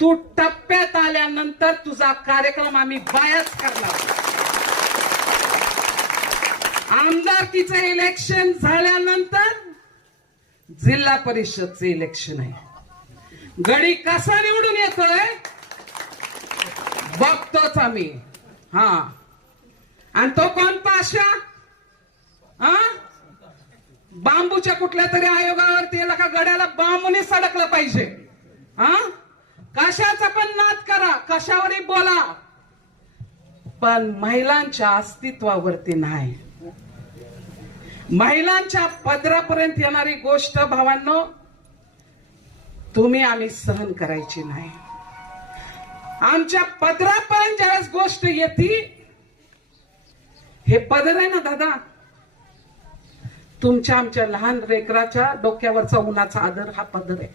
तू टप्प्यात आल्यानंतर तुझा कार्यक्रम आम्ही बायाच करणार. आमदारकीचं इलेक्शन झाल्यानंतर जिल्हा परिषदचं इलेक्शन आहे. गडी कसा निवडून येतोय बघतोच आम्ही. हा, आणि तो कोण पाशा? हा, बांबूच्या कुठल्या तरी आयोगावरती याला का गड्याला बांबूने सडकलं पाहिजे. हा, कशाचा पण नाद करा, कशावरही बोला, पण महिलांच्या अस्तित्वावरती नाही. महिलांच्या पदरापर्यंत येणारी गोष्ट भावांनो तुम्ही आम्ही सहन करायची नाही. आमच्या पदरापर्यंत ज्यावेळेस गोष्ट येते, हे पदर आहे ना दादा, तुमच्या आमच्या लहान लेकराच्या डोक्यावरचा उन्हाचा आदर हा पदर आहे.